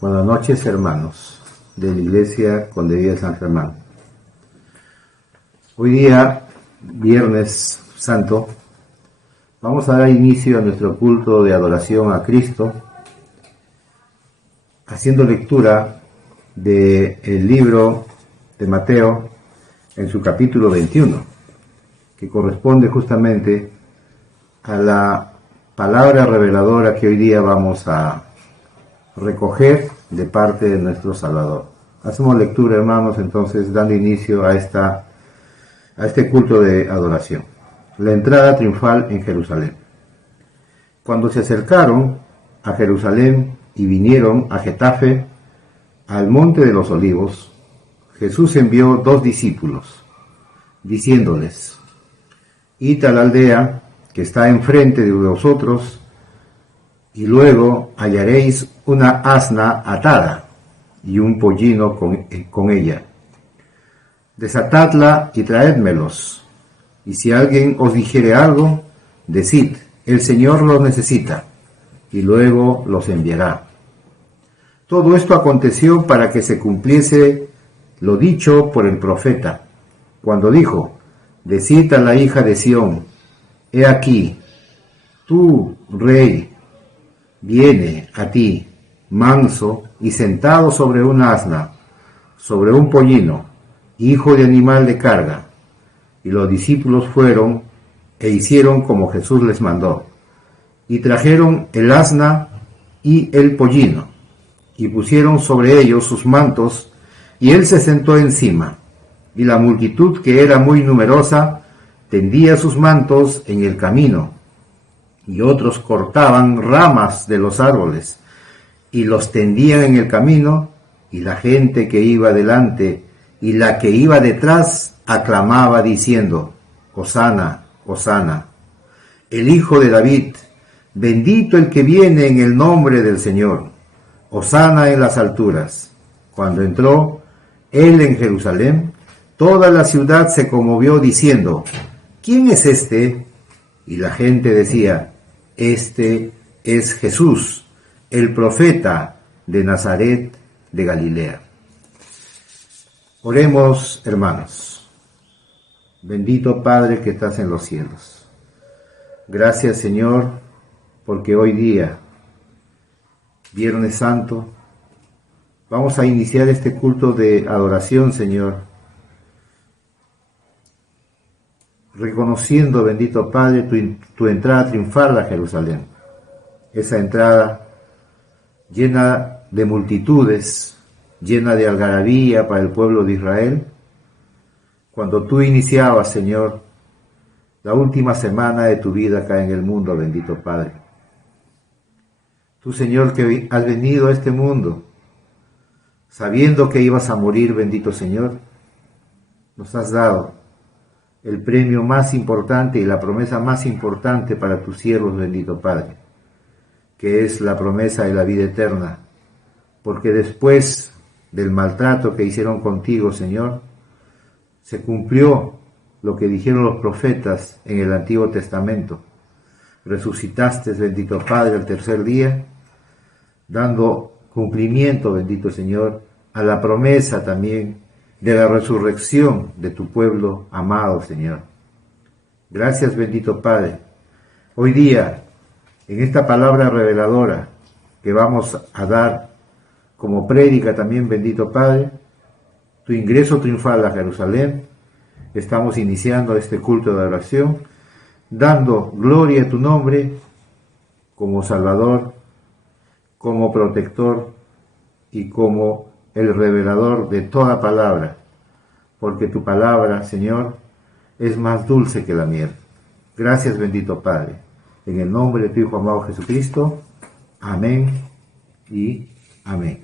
Buenas noches, hermanos de la Iglesia Conde de San Germán. Hoy día, Viernes Santo, vamos a dar inicio a nuestro culto de adoración a Cristo, haciendo lectura del libro de Mateo en su capítulo 21, que corresponde justamente a la palabra reveladora que hoy día vamos a recoger de parte de nuestro Salvador. Hacemos lectura, hermanos, entonces, dando inicio a este culto de adoración. La entrada triunfal en Jerusalén. Cuando se acercaron a Jerusalén y vinieron a Getafe, al monte de los olivos, Jesús envió 2 discípulos, diciéndoles: id a la aldea que está enfrente de vosotros, y luego hallaréis una asna atada y un pollino con ella. Desatadla y traédmelos. Y si alguien os dijere algo, decid: el Señor los necesita, y luego los enviará. Todo esto aconteció para que se cumpliese lo dicho por el profeta, cuando dijo: decid a la hija de Sión: he aquí, tu rey viene a ti, manso y sentado sobre un asna, sobre un pollino, hijo de animal de carga. Y los discípulos fueron e hicieron como Jesús les mandó, y trajeron el asna y el pollino, y pusieron sobre ellos sus mantos, y él se sentó encima. Y la multitud, que era muy numerosa, tendía sus mantos en el camino, y otros cortaban ramas de los árboles y los tendían en el camino, y la gente que iba delante y la que iba detrás aclamaba diciendo: Hosana, Hosana, el Hijo de David, bendito el que viene en el nombre del Señor, Hosana en las alturas. Cuando entró él en Jerusalén, toda la ciudad se conmovió diciendo: ¿quién es este? Y la gente decía: este es Jesús, el profeta de Nazaret de Galilea. Oremos, hermanos. Bendito Padre que estás en los cielos. Gracias, Señor, porque hoy día, Viernes Santo, vamos a iniciar este culto de adoración, Señor, reconociendo, bendito Padre, tu entrada triunfal a Jerusalén. Esa entrada llena de multitudes, llena de algarabía para el pueblo de Israel, cuando tú iniciabas, Señor, la última semana de tu vida acá en el mundo, bendito Padre. Tú, Señor, que has venido a este mundo, sabiendo que ibas a morir, bendito Señor, nos has dado el premio más importante y la promesa más importante para tus siervos, bendito Padre, que es la promesa de la vida eterna, porque después del maltrato que hicieron contigo, Señor, se cumplió lo que dijeron los profetas en el Antiguo Testamento. Resucitaste, bendito Padre, al tercer día, dando cumplimiento, bendito Señor, a la promesa también de la resurrección de tu pueblo amado, Señor. Gracias, bendito Padre. Hoy día, en esta palabra reveladora que vamos a dar como prédica también, bendito Padre, tu ingreso triunfal a Jerusalén, estamos iniciando este culto de oración, dando gloria a tu nombre como Salvador, como protector y como el revelador de toda palabra, porque tu palabra, Señor, es más dulce que la miel. Gracias, bendito Padre. En el nombre de tu Hijo amado Jesucristo. Amén y amén.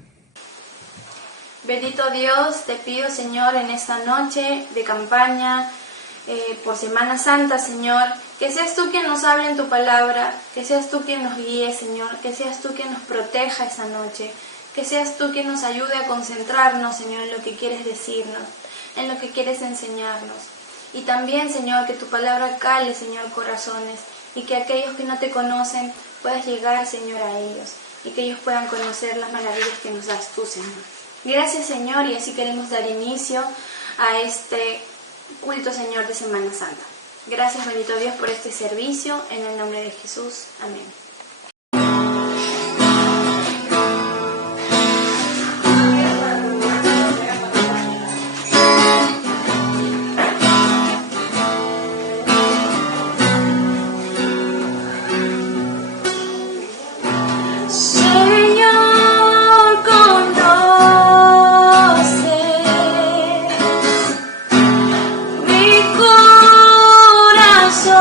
Bendito Dios, te pido, Señor, en esta noche de campaña, por Semana Santa, Señor, que seas tú quien nos hable en tu palabra, que seas tú quien nos guíe, Señor, que seas tú quien nos proteja esa noche, que seas tú quien nos ayude a concentrarnos, Señor, en lo que quieres decirnos, en lo que quieres enseñarnos. Y también, Señor, que tu palabra cale, Señor, corazones, y que aquellos que no te conocen puedas llegar, Señor, a ellos, y que ellos puedan conocer las maravillas que nos das tú, Señor. Gracias, Señor, y así queremos dar inicio a este culto, Señor, de Semana Santa. Gracias, bendito Dios, por este servicio, en el nombre de Jesús. Amén. Corazón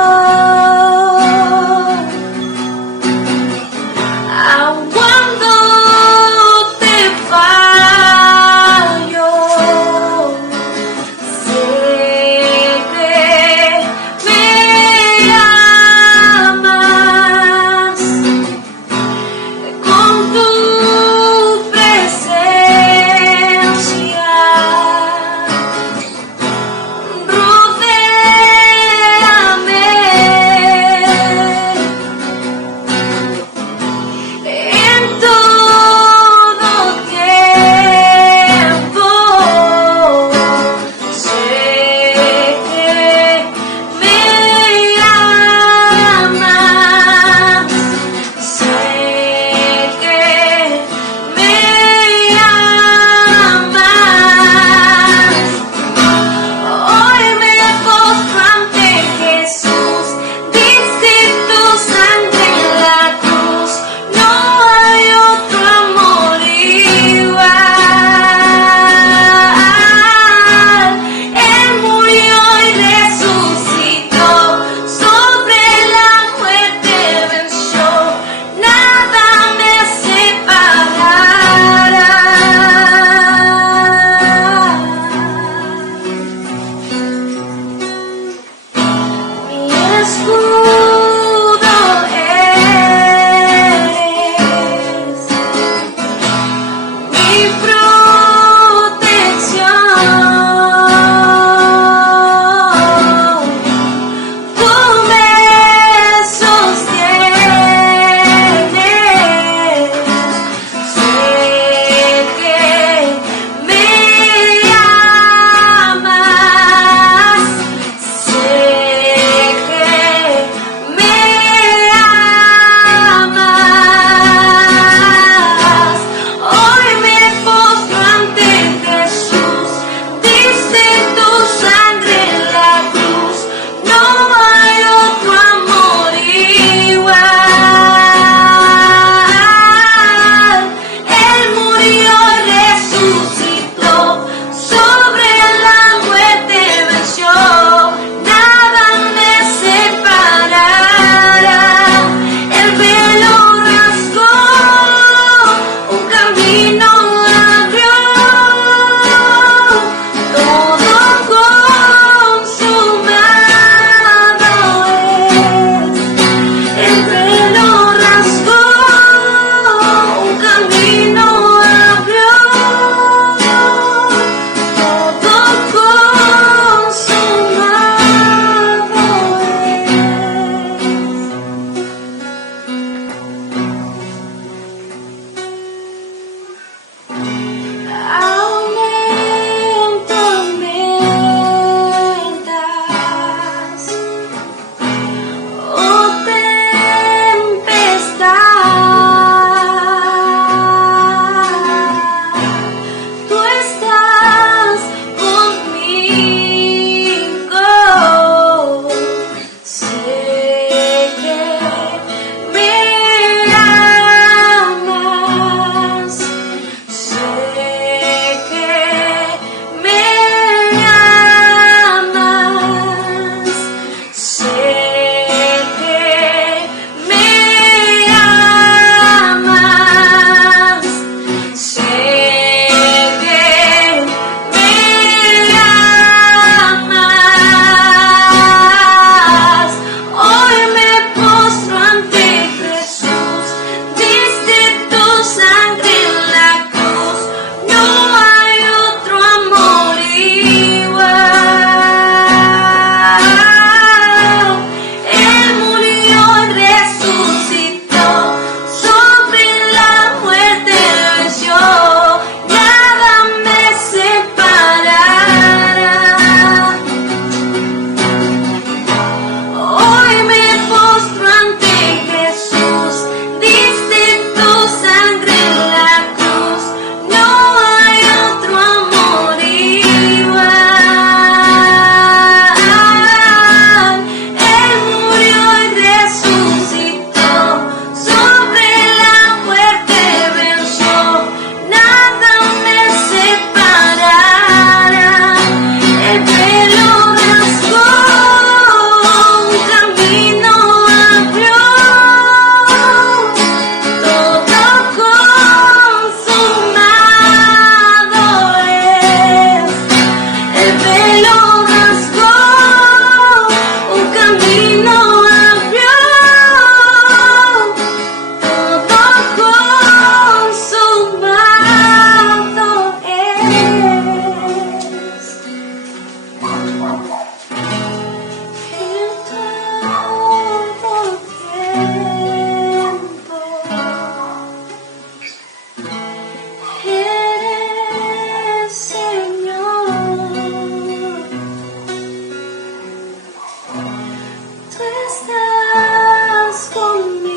estás conmigo.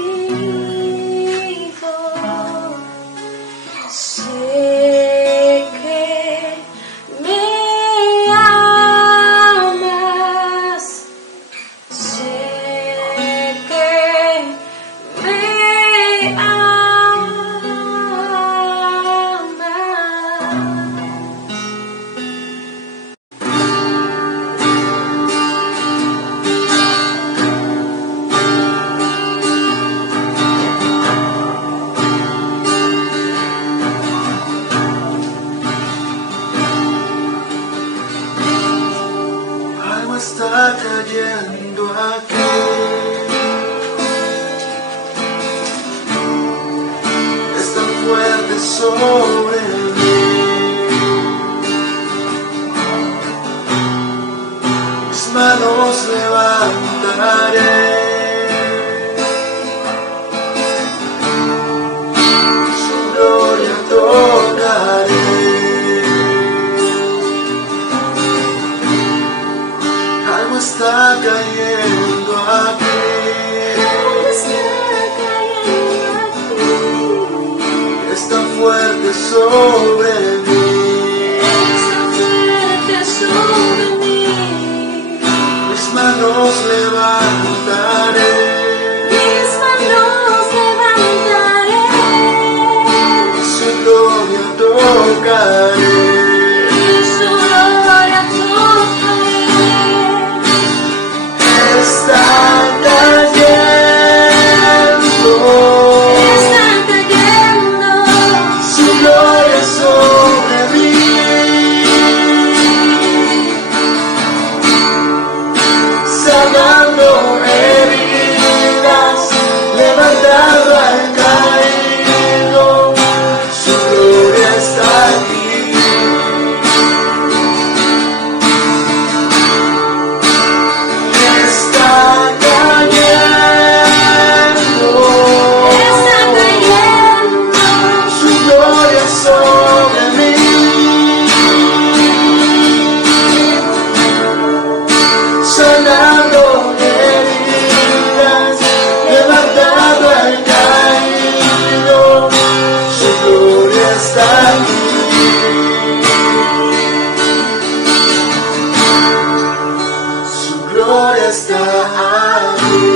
Sé que me amas. Sé que me Algo está cayendo aquí. Es tan fuerte sobre mí. Mis manos levantaré. Su gloria tocaré. Algo está cayendo aquí. Es tan fuerte sobre mí. Mis manos levantaré. Su gloria tocaré. Está cayendo, su gloria sobre mí, sanando heridas, levantando al caído, su gloria está aquí. Su gloria está aquí.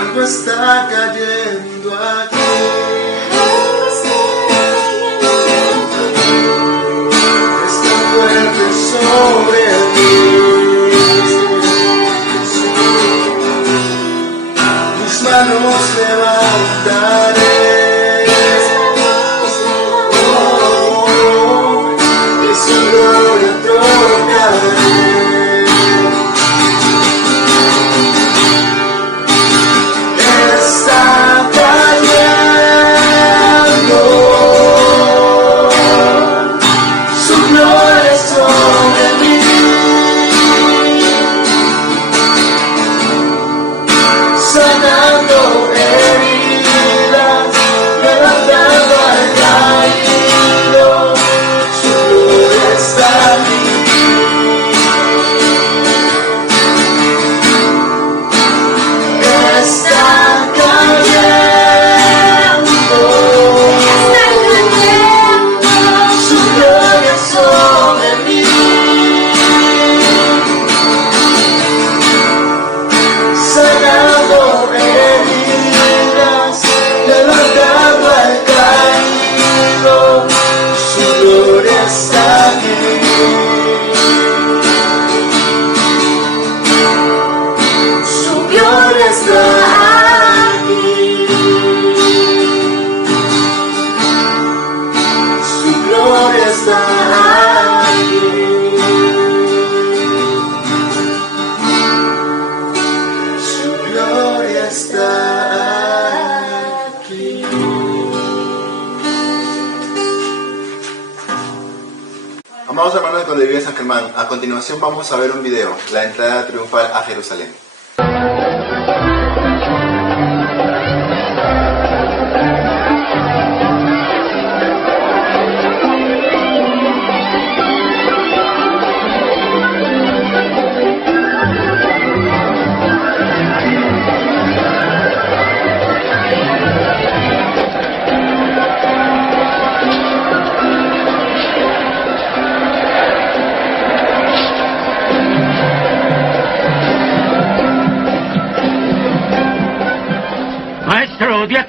Algo está cayendo aquí. Es tan fuerte sobre mí. Mis manos levantaré. Su gloria tocaré. Está cayendo. Su gloria sobre mí. Sanando heridas, levantando al caído. Su gloria está aquí. Está cayendo. Su gloria sobre mí. Sanando heridas, levantando al caído, su gloria está aquí. Su gloria está aquí. Su gloria está aquí. Su gloria está aquí. Amados hermanos de Colibrí San Germán, a continuación vamos a ver un video, la entrada triunfal a Jerusalén.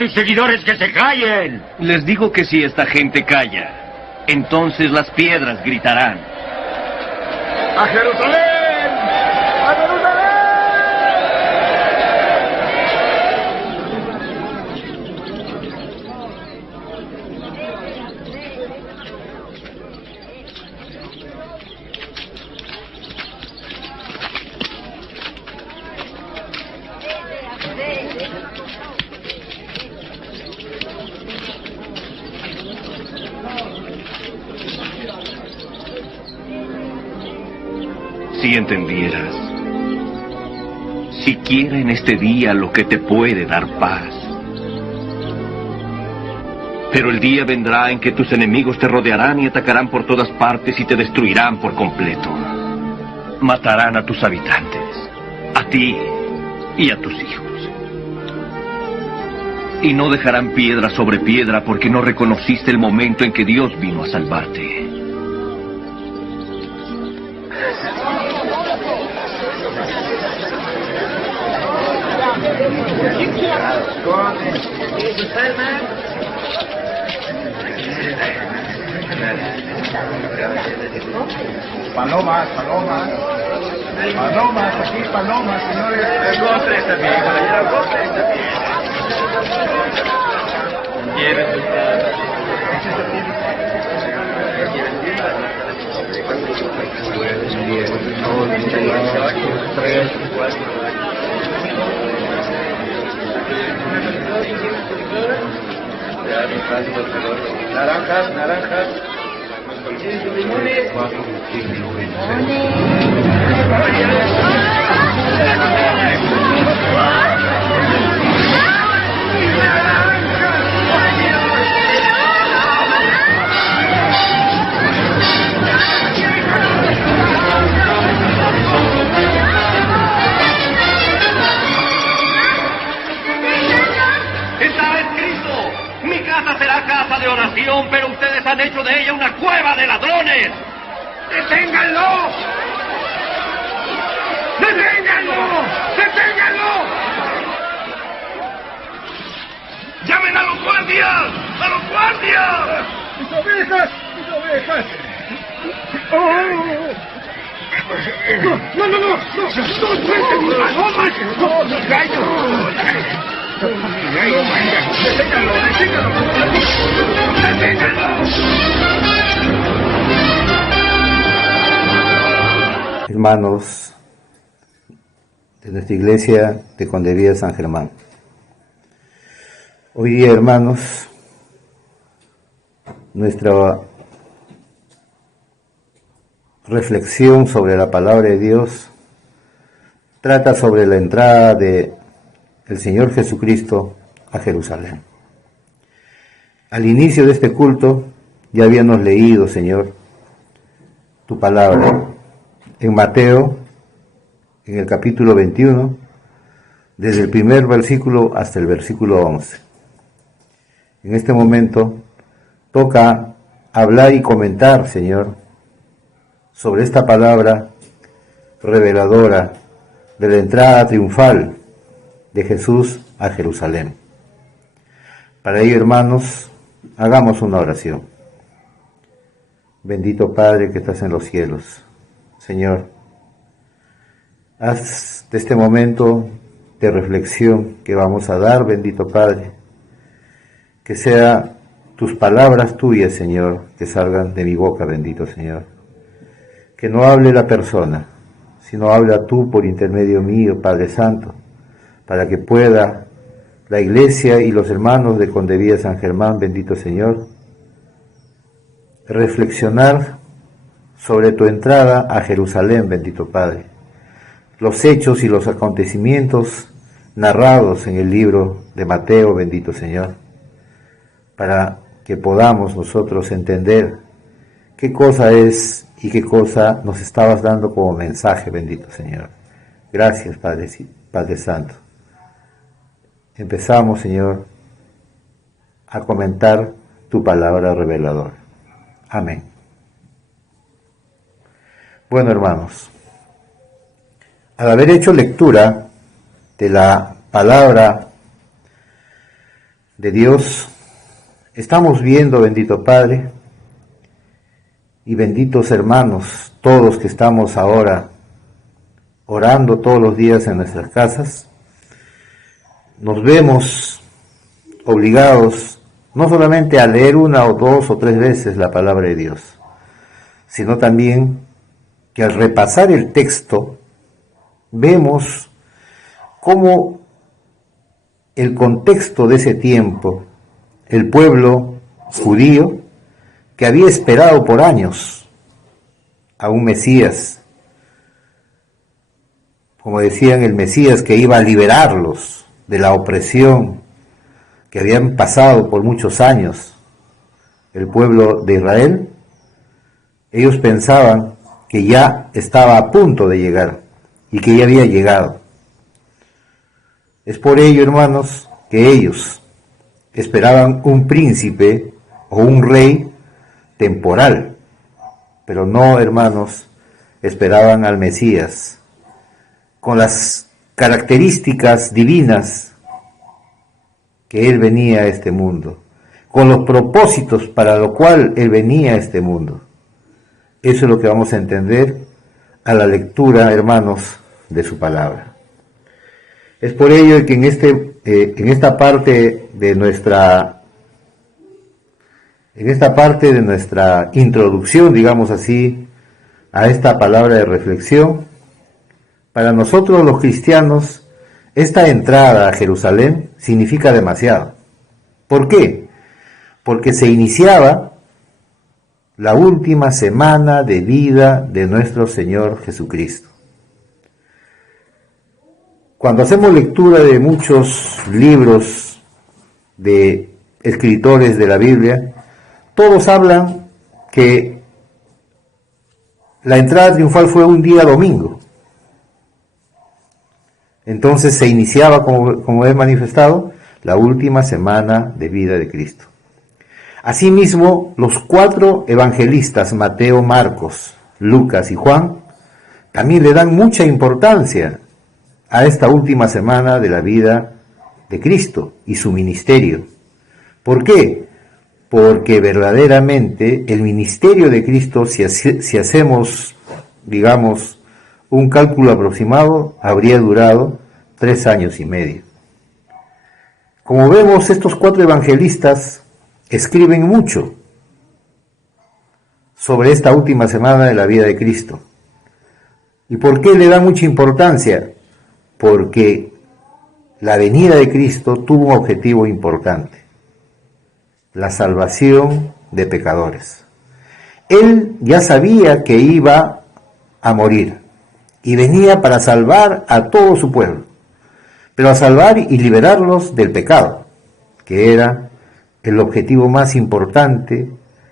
mis seguidores que se callen. Les digo que si esta gente calla, entonces las piedras gritarán. ¡A Jerusalén! ¡A Jerusalén! Si entendieras, siquiera en este día lo que te puede dar paz. Pero el día vendrá en que tus enemigos te rodearán y atacarán por todas partes y te destruirán por completo. Matarán a tus habitantes, a ti y a tus hijos. Y no dejarán piedra sobre piedra porque no reconociste el momento en que Dios vino a salvarte. Palomas, palomas. Palomas, aquí palomas, señores. El postre está bien, el postre está bien. Naranjas, naranjas. Limones. Está escrito, mi casa será casa de oración, pero ustedes han hecho de ella una cueva de ladrones. ¡Deténganlo! ¡Deténganlo! ¡Deténganlo! ¡Llamen a los guardias! ¡A los guardias! ¡Mis ovejas! ¡Mis ovejas! ¡Oh! ¡No, no, no! ¡No! ¡No suelten mis palomas! ¡No, los gallos! ¡Deténganlo! ¡Deténganlo! ¡Deténganlo! Hermanos de nuestra iglesia de Condevía San Germán. Hoy día, hermanos, nuestra reflexión sobre la palabra de Dios trata sobre la entrada de el Señor Jesucristo a Jerusalén. Al inicio de este culto ya habíamos leído, Señor, tu palabra en Mateo, en el capítulo 21, desde el primer versículo hasta el versículo 11. En este momento toca hablar y comentar, Señor, sobre esta palabra reveladora de la entrada triunfal de Jesús a Jerusalén. Para ello, hermanos, hagamos una oración. Bendito Padre que estás en los cielos, Señor, haz de este momento de reflexión que vamos a dar, bendito Padre, que sea tus palabras tuyas, Señor, que salgan de mi boca, bendito Señor. Que no hable la persona, sino habla tú por intermedio mío, Padre Santo, para que pueda la iglesia y los hermanos de Condevía San Germán, bendito Señor, reflexionar sobre tu entrada a Jerusalén, bendito Padre, los hechos y los acontecimientos narrados en el libro de Mateo, bendito Señor, para que podamos nosotros entender qué cosa es y qué cosa nos estabas dando como mensaje, bendito Señor. Gracias, Padre Santo. Empezamos, Señor, a comentar tu palabra reveladora. Amén. Bueno, hermanos, al haber hecho lectura de la palabra de Dios, estamos viendo, bendito Padre, y benditos hermanos, todos que estamos ahora orando todos los días en nuestras casas, nos vemos obligados no solamente a leer una o dos o tres veces la palabra de Dios, sino también que al repasar el texto vemos cómo el contexto de ese tiempo, el pueblo judío que había esperado por años a un Mesías, como decían, el Mesías que iba a liberarlos de la opresión que habían pasado por muchos años el pueblo de Israel, ellos pensaban que ya estaba a punto de llegar y que ya había llegado. Es por ello, hermanos, que ellos esperaban un príncipe o un rey temporal, pero no, hermanos, esperaban al Mesías, con las características divinas que Él venía a este mundo, con los propósitos para lo cual Él venía a este mundo. Eso es lo que vamos a entender a la lectura, hermanos, de su palabra. Es por ello que en esta parte de nuestra introducción, digamos así, a esta palabra de reflexión, para nosotros los cristianos, esta entrada a Jerusalén significa demasiado. ¿Por qué? Porque se iniciaba la última semana de vida de nuestro Señor Jesucristo. Cuando hacemos lectura de muchos libros de escritores de la Biblia, todos hablan que la entrada triunfal fue un día domingo. Entonces se iniciaba, como he manifestado, la última semana de vida de Cristo. Asimismo, los 4 evangelistas, Mateo, Marcos, Lucas y Juan, también le dan mucha importancia a esta última semana de la vida de Cristo y su ministerio. ¿Por qué? Porque verdaderamente el ministerio de Cristo, si hacemos, digamos, un cálculo aproximado, habría durado 3 años y medio. Como vemos, estos 4 evangelistas escriben mucho sobre esta última semana de la vida de Cristo. ¿Y por qué le da mucha importancia? Porque la venida de Cristo tuvo un objetivo importante: la salvación de pecadores. Él ya sabía que iba a morir y venía para salvar a todo su pueblo, pero a salvar y liberarlos del pecado, que era el objetivo más importante,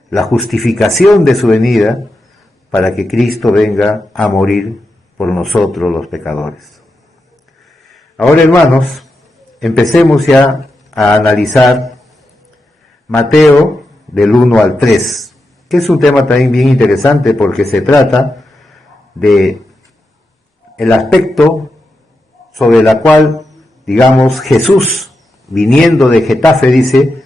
la justificación de su venida, para que Cristo venga a morir por nosotros los pecadores. Ahora, hermanos, empecemos ya a analizar Mateo del 1 al 3, que es un tema también bien interesante porque se trata de el aspecto sobre la cual, digamos, Jesús, viniendo de Getafe, dice,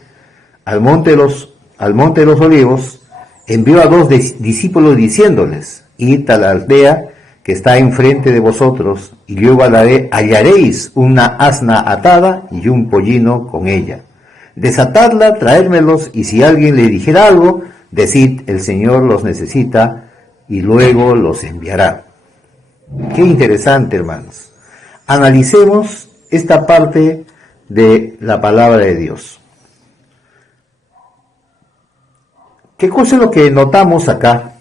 al monte de los Olivos, envió a 2 discípulos diciéndoles: id a la aldea que está enfrente de vosotros, y luego hallaréis una asna atada y un pollino con ella. Desatadla, traérmelos, y si alguien le dijera algo, decid: el Señor los necesita, y luego los enviará. Qué interesante, hermanos. Analicemos esta parte de la palabra de Dios. ¿Qué cosa es lo que notamos acá?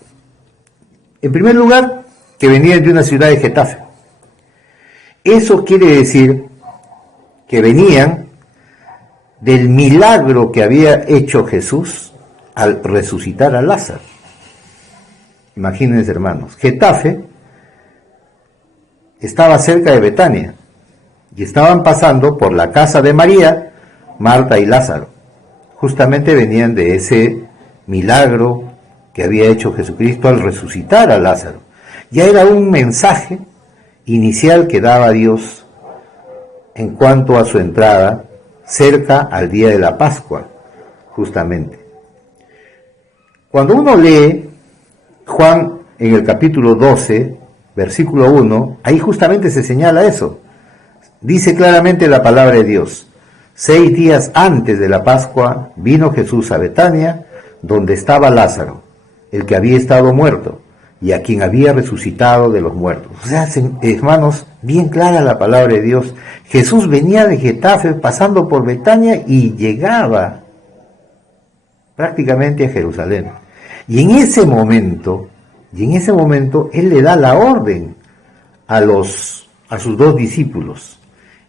En primer lugar, que venían de una ciudad de Getafe. Eso quiere decir que venían del milagro que había hecho Jesús al resucitar a Lázaro. Imagínense, hermanos, Getafe estaba cerca de Betania y estaban pasando por la casa de María, Marta y Lázaro. Justamente venían de ese milagro que había hecho Jesucristo al resucitar a Lázaro. Ya era un mensaje inicial que daba Dios en cuanto a su entrada cerca al día de la Pascua, justamente. Cuando uno lee Juan en el capítulo 12, versículo 1, ahí justamente se señala eso. Dice claramente la palabra de Dios: 6 días antes de la Pascua vino Jesús a Betania, donde estaba Lázaro, el que había estado muerto, y a quien había resucitado de los muertos. O sea, hermanos, bien clara la palabra de Dios. Jesús venía de Getafe, pasando por Betania, y llegaba prácticamente a Jerusalén. Y en ese momento, Él le da la orden a sus 2 discípulos.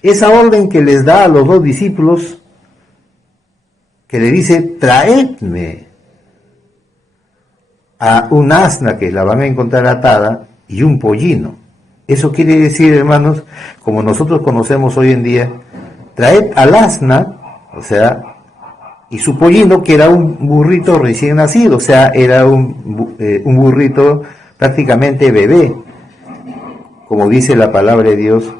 Esa orden que les da a los 2 discípulos, que le dice: traedme a un asna, que la van a encontrar atada, y un pollino. Eso quiere decir, hermanos, como nosotros conocemos hoy en día, traed al asna, o sea, y su pollino, que era un burrito recién nacido, o sea, era un burrito prácticamente bebé, como dice la palabra de Dios,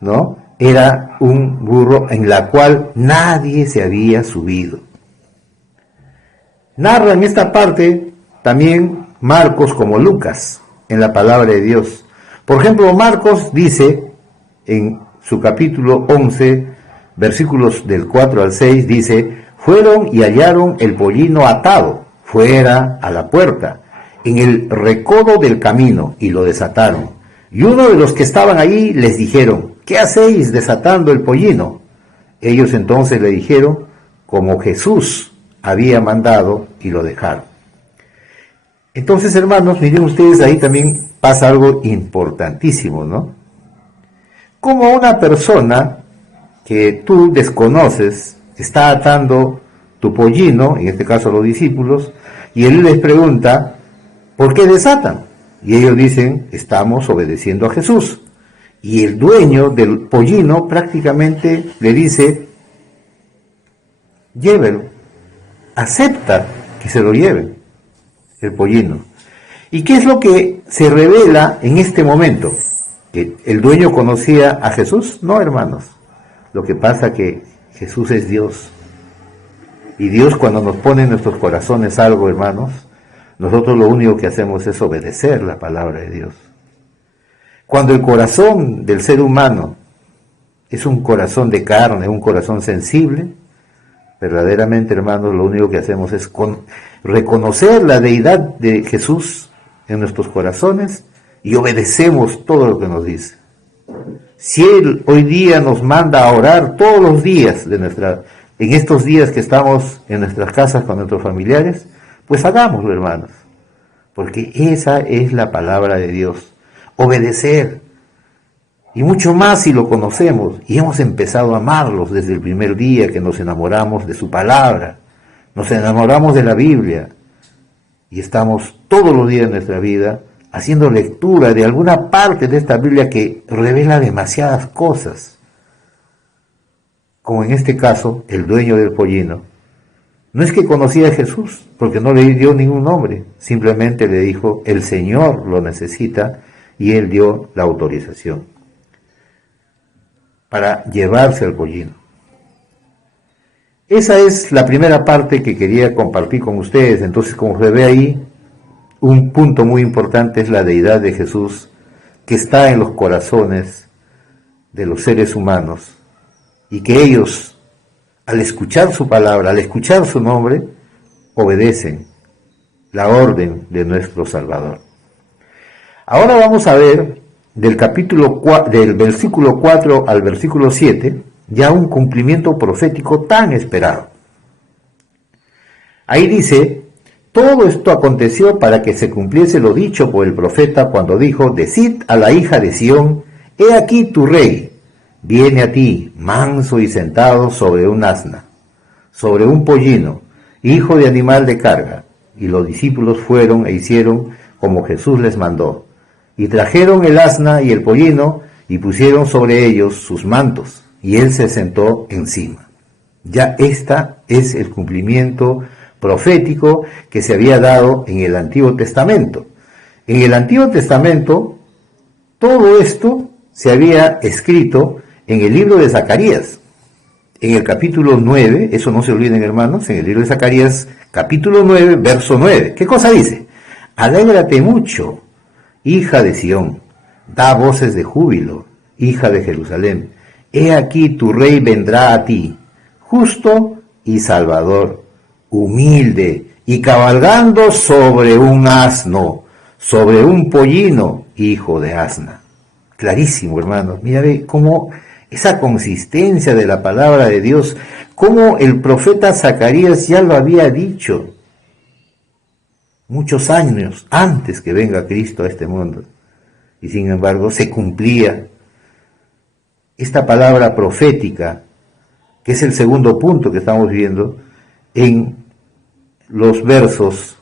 ¿no? Era un burro en la cual nadie se había subido. Narra en esta parte también Marcos como Lucas en la palabra de Dios. Por ejemplo, Marcos dice en su capítulo 11, versículos del 4 al 6, dice: fueron y hallaron el pollino atado fuera a la puerta, en el recodo del camino, y lo desataron. Y uno de los que estaban allí les dijeron: ¿qué hacéis desatando el pollino? Ellos entonces le dijeron como Jesús había mandado, y lo dejaron. Entonces, hermanos, miren ustedes, ahí también pasa algo importantísimo, ¿no? Como una persona que tú desconoces está atando tu pollino, en este caso los discípulos, y él les pregunta: ¿por qué desatan? Y ellos dicen: estamos obedeciendo a Jesús. Y el dueño del pollino prácticamente le dice: llévelo, acepta que se lo lleven, el pollino. ¿Y qué es lo que se revela en este momento? ¿Que el dueño conocía a Jesús? No, hermanos. Lo que pasa que Jesús es Dios. Y Dios, cuando nos pone en nuestros corazones algo, hermanos, nosotros lo único que hacemos es obedecer la palabra de Dios. Cuando el corazón del ser humano es un corazón de carne, un corazón sensible, verdaderamente, hermanos, lo único que hacemos es reconocer la deidad de Jesús en nuestros corazones y obedecemos todo lo que nos dice. Si Él hoy día nos manda a orar todos los días en estos días que estamos en nuestras casas con nuestros familiares, pues hagámoslo, hermanos, porque esa es la palabra de Dios. Obedecer, y mucho más si lo conocemos y hemos empezado a amarlos desde el primer día que nos enamoramos de su palabra, nos enamoramos de la Biblia y estamos todos los días de nuestra vida haciendo lectura de alguna parte de esta Biblia que revela demasiadas cosas, como en este caso el dueño del pollino. No es que conocía a Jesús, porque no le dio ningún nombre, simplemente le dijo: el Señor lo necesita, y Él dio la autorización para llevarse al pollino. Esa es la primera parte que quería compartir con ustedes. Entonces, como se ve ahí, un punto muy importante es la deidad de Jesús, que está en los corazones de los seres humanos, y que ellos, al escuchar su palabra, al escuchar su nombre, obedecen la orden de nuestro Salvador. Ahora vamos a ver del versículo 4 al versículo 7, ya un cumplimiento profético tan esperado. Ahí dice: todo esto aconteció para que se cumpliese lo dicho por el profeta cuando dijo: decid a la hija de Sión, he aquí tu rey, viene a ti, manso y sentado sobre un asna, sobre un pollino, hijo de animal de carga. Y los discípulos fueron e hicieron como Jesús les mandó. Y trajeron el asna y el pollino, y pusieron sobre ellos sus mantos, y él se sentó encima. Ya esta es el cumplimiento profético que se había dado en el Antiguo Testamento. En el Antiguo Testamento, todo esto se había escrito en el libro de Zacarías. en el capítulo 9, eso no se olviden hermanos, en el libro de Zacarías, capítulo 9, verso 9. ¿Qué cosa dice? Alégrate mucho, hija de Sión, da voces de júbilo, hija de Jerusalén. He aquí tu rey vendrá a ti, justo y salvador, humilde y cabalgando sobre un asno, sobre un pollino, hijo de asna. Clarísimo, hermanos. Mira, ve cómo esa consistencia de la palabra de Dios, cómo el profeta Zacarías ya lo había dicho muchos años antes que venga Cristo a este mundo. Y sin embargo se cumplía esta palabra profética, que es el segundo punto que estamos viendo en los versos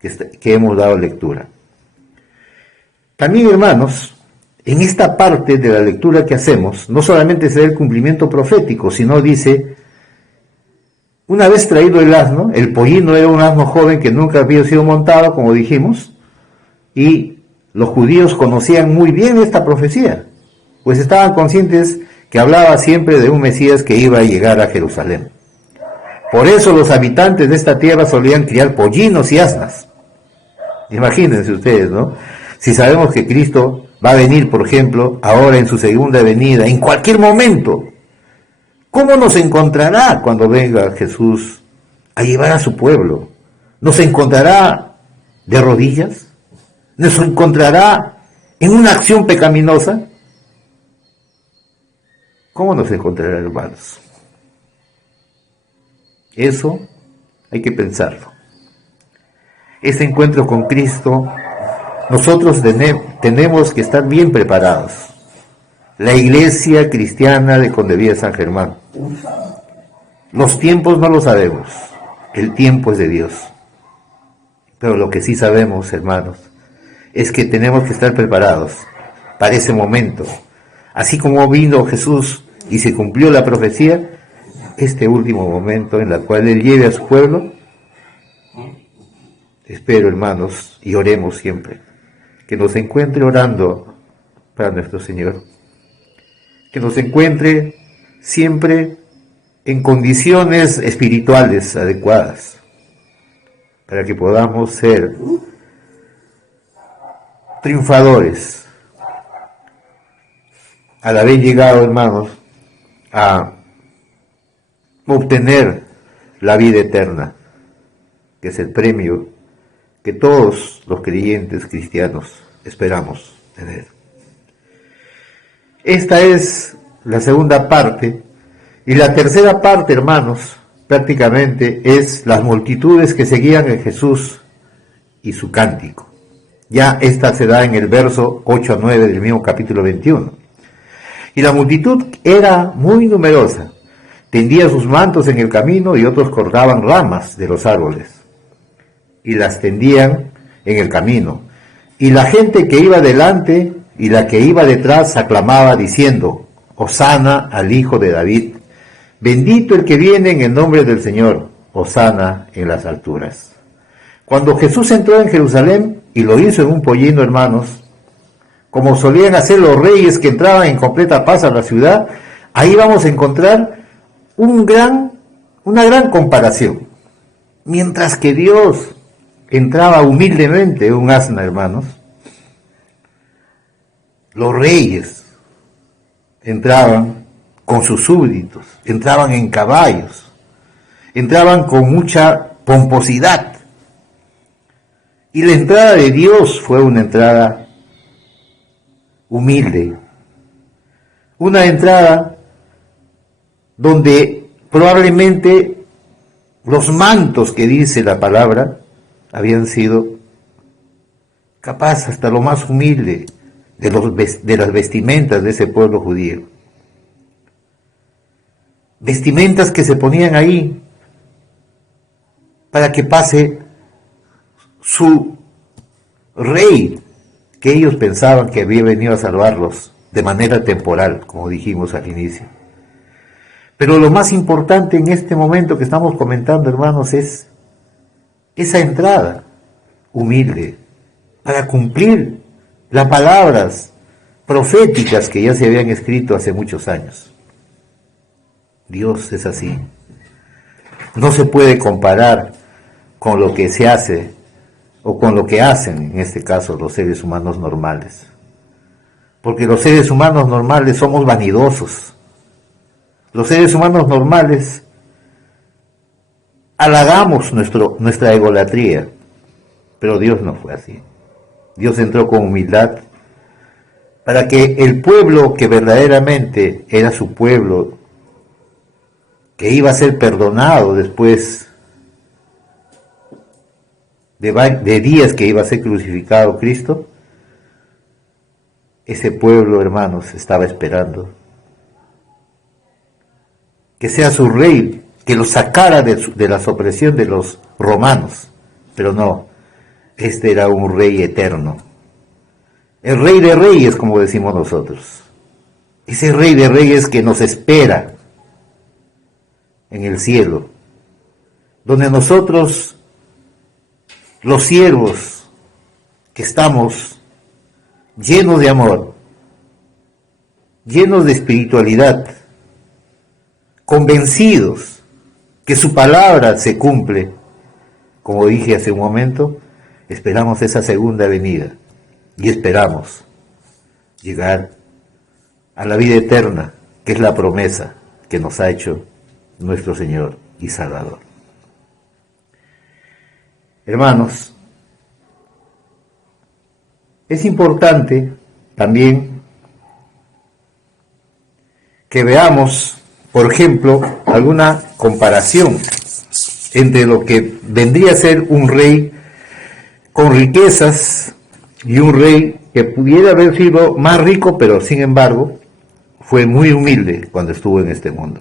que hemos dado lectura. También, hermanos, en esta parte de la lectura que hacemos, no solamente se da el cumplimiento profético, sino dice, una vez traído el asno, el pollino era un asno joven que nunca había sido montado, como dijimos, y los judíos conocían muy bien esta profecía, pues estaban conscientes que hablaba siempre de un Mesías que iba a llegar a Jerusalén. Por eso los habitantes de esta tierra solían criar pollinos y asnas. Imagínense ustedes, ¿no? Si sabemos que Cristo va a venir, por ejemplo, ahora en su segunda venida, en cualquier momento, ¿cómo nos encontrará cuando venga Jesús a llevar a su pueblo? ¿Nos encontrará de rodillas? ¿Nos encontrará en una acción pecaminosa? ¿Cómo nos encontrará, hermanos? Eso hay que pensarlo. Este encuentro con Cristo, nosotros tenemos que estar bien preparados. La iglesia cristiana de Condevilla San Germán. Los tiempos no lo sabemos. El tiempo es de Dios. Pero lo que sí sabemos, hermanos, es que tenemos que estar preparados para ese momento. Así como vino Jesús y se cumplió la profecía, este último momento en el cual Él lleve a su pueblo, espero, hermanos, y oremos siempre, que nos encuentre orando para nuestro Señor, que nos encuentre siempre en condiciones espirituales adecuadas, para que podamos ser triunfadores, al haber llegado, hermanos, a obtener la vida eterna, que es el premio que todos los creyentes cristianos esperamos tener. Esta es la segunda parte, y la tercera parte, hermanos, prácticamente es las multitudes que seguían a Jesús y su cántico. Ya esta se da en el verso 8 a 9 del mismo capítulo 21. Y la multitud era muy numerosa, tendía sus mantos en el camino y otros cortaban ramas de los árboles y las tendían en el camino. Y la gente que iba delante y la que iba detrás aclamaba diciendo, Hosana al Hijo de David, bendito el que viene en el nombre del Señor, Hosana en las alturas. Cuando Jesús entró en Jerusalén y lo hizo en un pollino, hermanos, como solían hacer los reyes que entraban en completa paz a la ciudad, ahí vamos a encontrar una gran comparación. Mientras que Dios entraba humildemente en un asna, hermanos, los reyes entraban con sus súbditos, entraban en caballos, entraban con mucha pomposidad. Y la entrada de Dios fue una entrada humilde, una entrada donde probablemente los mantos que dice la palabra habían sido capaz hasta lo más humilde de las vestimentas de ese pueblo judío. Vestimentas que se ponían ahí para que pase su rey, que ellos pensaban que había venido a salvarlos de manera temporal, como dijimos al inicio. Pero lo más importante en este momento que estamos comentando, hermanos, es esa entrada humilde para cumplir las palabras proféticas que ya se habían escrito hace muchos años. Dios es así. No se puede comparar con lo que se hace o con lo que hacen, en este caso, los seres humanos normales. Porque los seres humanos normales somos vanidosos. Los seres humanos normales halagamos nuestra egolatría, pero Dios no fue así. Dios entró con humildad para que el pueblo que verdaderamente era su pueblo, que iba a ser perdonado después de días que iba a ser crucificado Cristo, ese pueblo, hermanos, estaba esperando que sea su rey, que lo sacara de la opresión de los romanos. Pero no, este era un rey eterno. El rey de reyes, como decimos nosotros. Ese rey de reyes que nos espera en el cielo, donde nosotros, los siervos, que estamos llenos de amor, llenos de espiritualidad, convencidos que su palabra se cumple, como dije hace un momento, esperamos esa segunda venida y esperamos llegar a la vida eterna, que es la promesa que nos ha hecho nuestro Señor y Salvador. Hermanos, es importante también que veamos, por ejemplo, alguna comparación entre lo que vendría a ser un rey con riquezas y un rey que pudiera haber sido más rico, pero sin embargo fue muy humilde cuando estuvo en este mundo.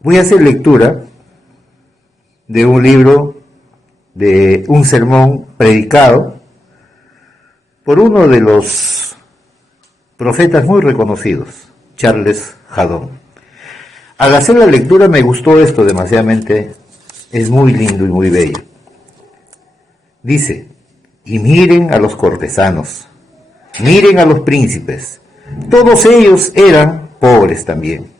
Voy a hacer lectura de un libro, de un sermón predicado por uno de los profetas muy reconocidos, Charles Haddon. Al hacer la lectura me gustó esto demasiadamente, es muy lindo y muy bello. Dice: y miren a los cortesanos, miren a los príncipes, todos ellos eran pobres también.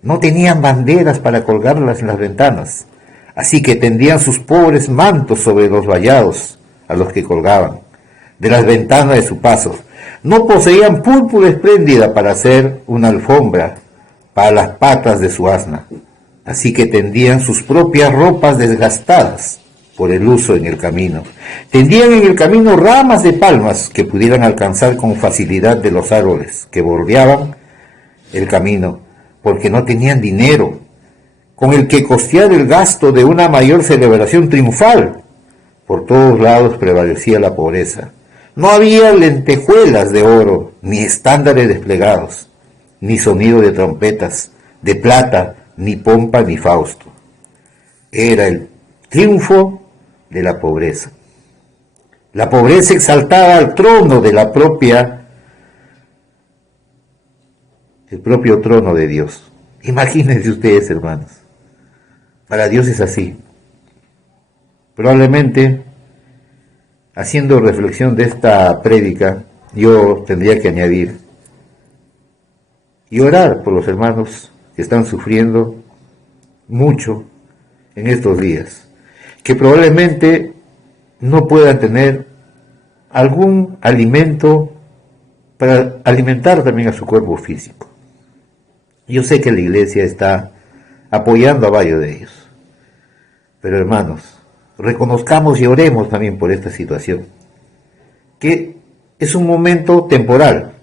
No tenían banderas para colgarlas en las ventanas, así que tendían sus pobres mantos sobre los vallados a los que colgaban de las ventanas de su paso. No poseían púrpura espléndida para hacer una alfombra para las patas de su asna, así que tendían sus propias ropas desgastadas por el uso en el camino. Tendían en el camino ramas de palmas que pudieran alcanzar con facilidad de los árboles que bordeaban el camino, porque no tenían dinero con el que costear el gasto de una mayor celebración triunfal. Por todos lados prevalecía la pobreza. No había lentejuelas de oro, ni estándares desplegados, ni sonido de trompetas, de plata, ni pompa, ni fausto. Era el triunfo de la pobreza. La pobreza exaltada al trono de el propio trono de Dios. Imagínense ustedes, hermanos. Para Dios es así. Probablemente, haciendo reflexión de esta prédica, yo tendría que añadir y orar por los hermanos que están sufriendo mucho en estos días, que probablemente no puedan tener algún alimento para alimentar también a su cuerpo físico. Yo sé que la iglesia está apoyando a varios de ellos, pero hermanos, reconozcamos y oremos también por esta situación, que es un momento temporal,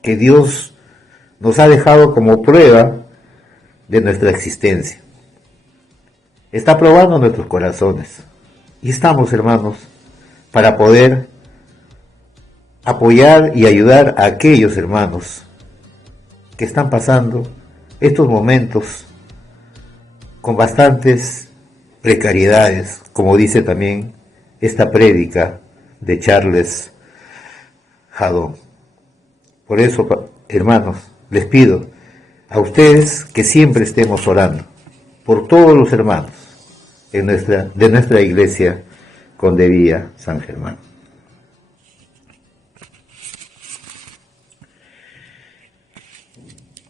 que Dios nos ha dejado como prueba de nuestra existencia. Está probando nuestros corazones, y estamos, hermanos, para poder apoyar y ayudar a aquellos hermanos que están pasando estos momentos con bastantes precariedades, como dice también esta prédica de Charles Haddon. Por eso, hermanos, les pido a ustedes que siempre estemos orando por todos los hermanos de nuestra iglesia Condevía San Germán.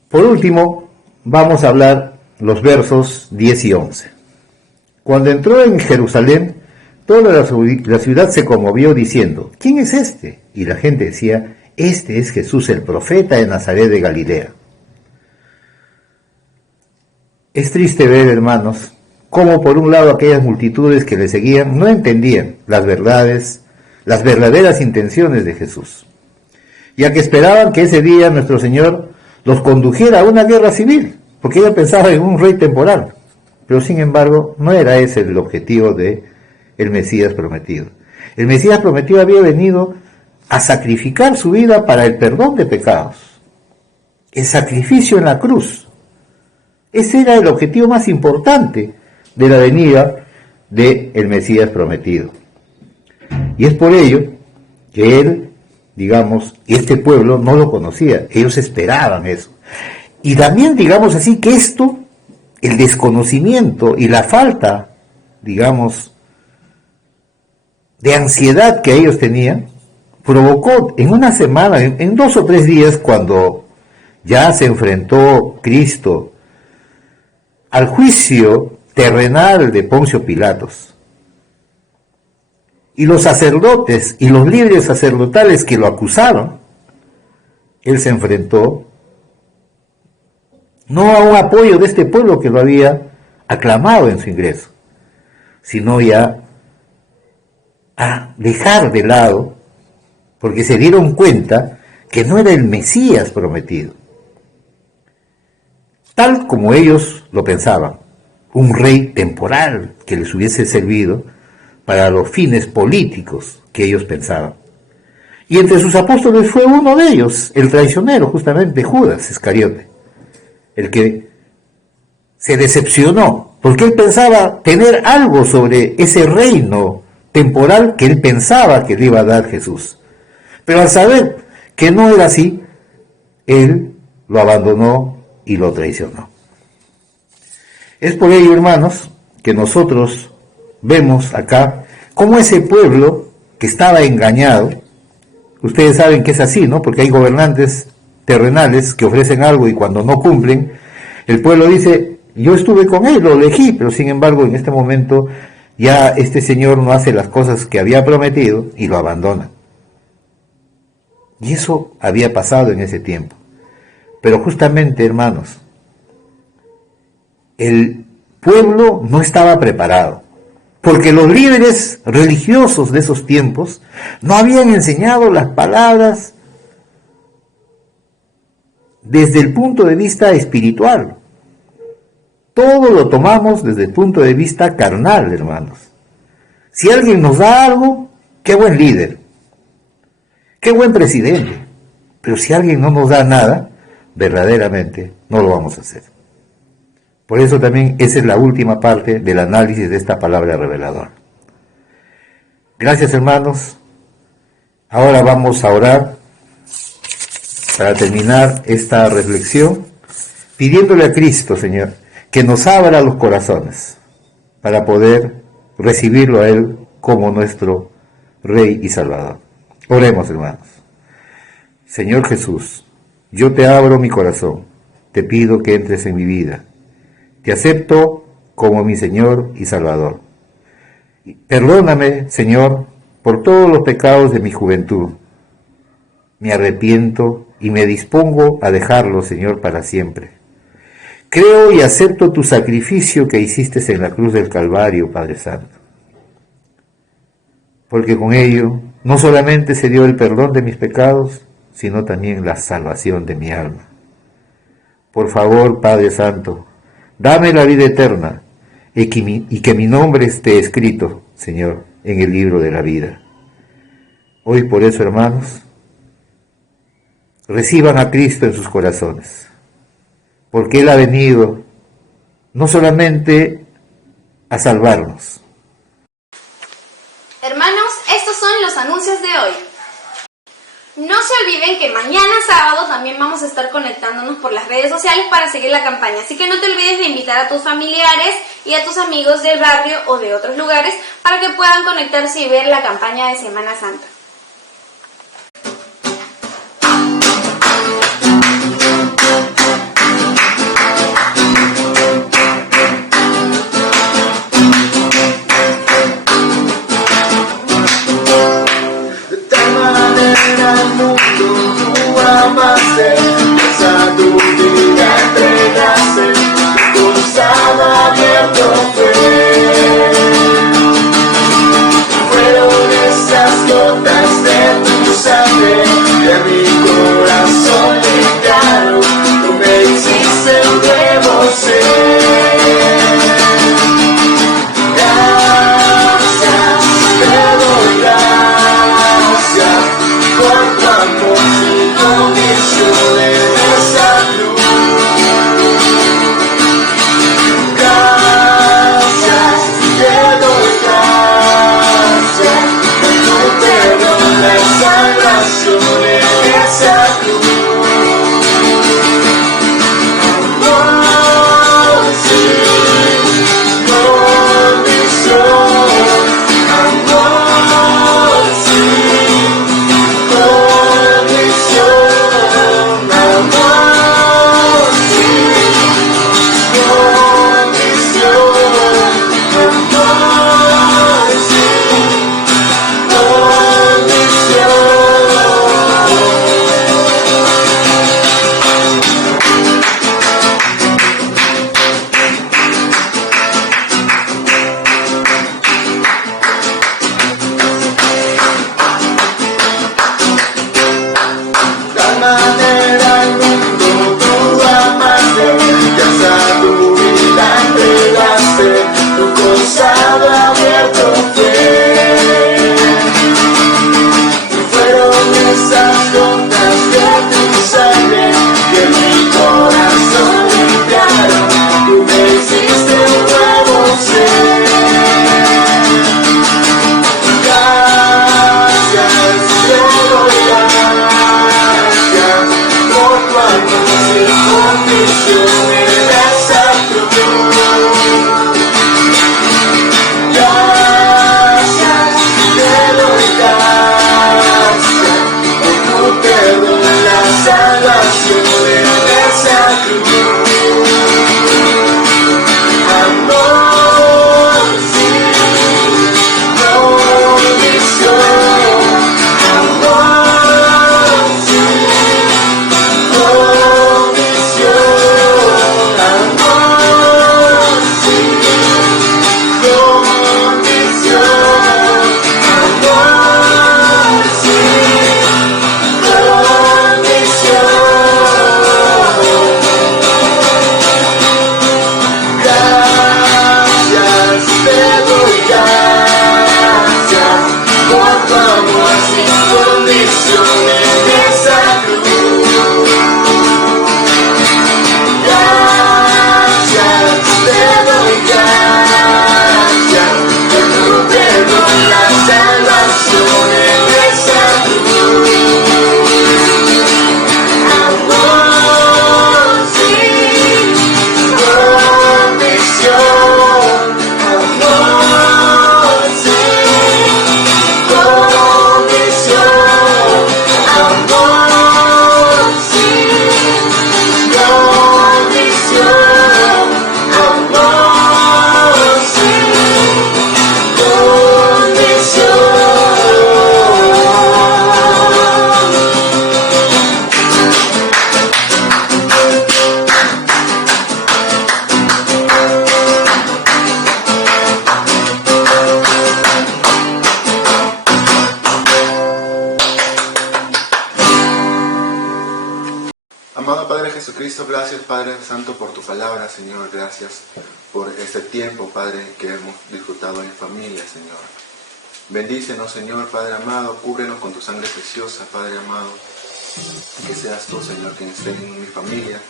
Por último, vamos a hablar los versos 10 y 11. Cuando entró en Jerusalén, toda la ciudad se conmovió diciendo, ¿quién es este? Y la gente decía, este es Jesús el profeta de Nazaret de Galilea. Es triste ver, hermanos, cómo por un lado aquellas multitudes que le seguían no entendían las verdaderas intenciones de Jesús, ya que esperaban que ese día nuestro Señor los condujera a una guerra civil, porque ellos pensaban en un rey temporal, pero sin embargo no era ese el objetivo de el Mesías prometido. El Mesías prometido había venido a sacrificar su vida para el perdón de pecados, el sacrificio en la cruz. Ese era el objetivo más importante de la venida del Mesías prometido. Y es por ello que él, digamos, y este pueblo no lo conocía, ellos esperaban eso. Y también, digamos así, que esto, el desconocimiento y la falta, digamos, de ansiedad que ellos tenían, provocó en una semana, en 2 o 3 días, cuando ya se enfrentó Cristo al juicio terrenal de Poncio Pilatos, y los sacerdotes y los líderes sacerdotales que lo acusaron, él se enfrentó no a un apoyo de este pueblo que lo había aclamado en su ingreso, sino ya a dejar de lado, porque se dieron cuenta que no era el Mesías prometido, tal como ellos lo pensaban, un rey temporal que les hubiese servido para los fines políticos que ellos pensaban. Y entre sus apóstoles fue uno de ellos, el traicionero, justamente Judas Iscariote, el que se decepcionó, porque él pensaba tener algo sobre ese reino temporal que él pensaba que le iba a dar Jesús. Pero al saber que no era así, él lo abandonó y lo traicionó. Es por ello, hermanos, que nosotros vemos acá cómo ese pueblo que estaba engañado, ustedes saben que es así, ¿no? Porque hay gobernantes terrenales que ofrecen algo y cuando no cumplen, el pueblo dice, yo estuve con él, lo elegí, pero sin embargo en este momento ya este señor no hace las cosas que había prometido y lo abandona. Y eso había pasado en ese tiempo. Pero justamente, hermanos, el pueblo no estaba preparado, porque los líderes religiosos de esos tiempos no habían enseñado las palabras desde el punto de vista espiritual. Todo lo tomamos desde el punto de vista carnal, hermanos. Si alguien nos da algo, qué buen líder, qué buen presidente, pero si alguien no nos da nada, verdaderamente no lo vamos a hacer. Por eso también esa es la última parte del análisis de esta palabra reveladora. Gracias, hermanos. Ahora vamos a orar para terminar esta reflexión, pidiéndole a Cristo, Señor, que nos abra los corazones para poder recibirlo a Él como nuestro Rey y Salvador. Oremos, hermanos. Señor Jesús, yo te abro mi corazón, te pido que entres en mi vida. Te acepto como mi Señor y Salvador. Perdóname, Señor, por todos los pecados de mi juventud. Me arrepiento y me dispongo a dejarlo, Señor, para siempre. Creo y acepto tu sacrificio que hiciste en la cruz del Calvario, Padre Santo. Porque con ello no solamente se dio el perdón de mis pecados, sino también la salvación de mi alma. Por favor, Padre Santo, dame la vida eterna y que mi nombre esté escrito, Señor, en el libro de la vida. Hoy por eso, hermanos, reciban a Cristo en sus corazones, porque Él ha venido no solamente a salvarnos. Hermanos, estos son los anuncios de hoy. No se olviden que mañana sábado también vamos a estar conectándonos por las redes sociales para seguir la campaña. Así que no te olvides de invitar a tus familiares y a tus amigos del barrio o de otros lugares para que puedan conectarse y ver la campaña de Semana Santa. Jesucristo, gracias Padre Santo por tu palabra, Señor. Gracias por este tiempo, Padre, que hemos disfrutado en familia, Señor. Bendícenos, Señor, Padre amado. Cúbrenos con tu sangre preciosa, Padre amado. Que seas tú, Señor, quien esté en mi familia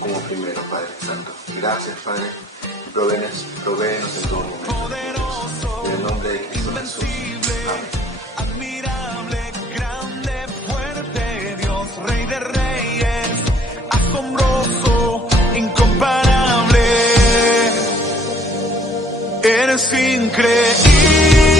como primero, Padre Santo. Gracias, Padre. Provéenos en todo momento. En el nombre de Cristo Jesús. Amén. Admirable, grande, fuerte, Dios, Rey de Reyes, asombroso, incomparable. Eres increíble.